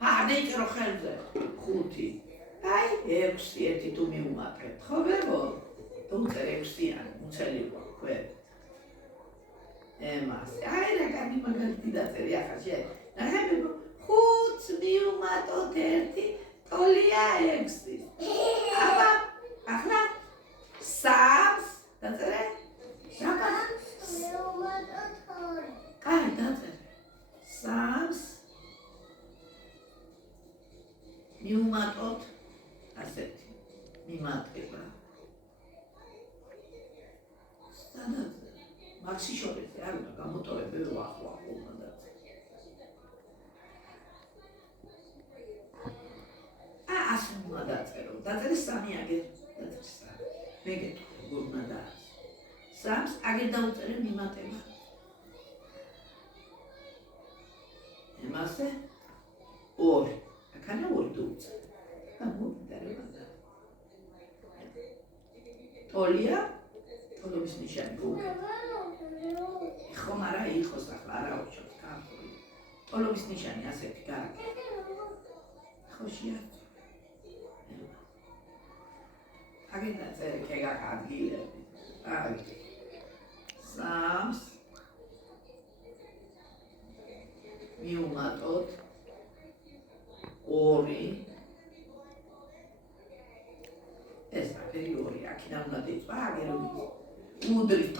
Hadi trochę chuti. Aj, ექვსი ერთი თუ მიუმატებთ, ხო ვერბო? თუმცა ექვსიანი, უცელია, ქვე. ემას. აი რა კარგი მაგალითი დაწერე ახლა შე. ნახე, ხუთს მიუმატოთ ერთი, ტოლია ექვსი. აბა, ახლა სამს დაწერე? სამს მიუმატოთ ორი. აი, დაწერე. სამს მიუმატოთ ასეთი მიმატება. სტანდარტ მაქსი შორეზე არ უნდა გამოტოვებები ვახლა უნდა. ასე უნდა დაწერო. დაწერე სამი აგერ დაწერე სამი. მეგეთქი როგორ უნდა დაწერო. სამს აგერ დაუწერე მიმატება. ემასე ორი. Kana ouri duuță. Am dar vada. Tolia, tolobis nishani buke. Xomara ixos ახლა არა უჩვენთ კარტული. ტოლობის ნიშანი ასეთი კარგი. ხოშია. აგეთა წერე კეგაკადგილები. აი. სამს მიუმატოთ ორი ეს აფერი ორი აქედან უნდა დიწვა აგერ უდრის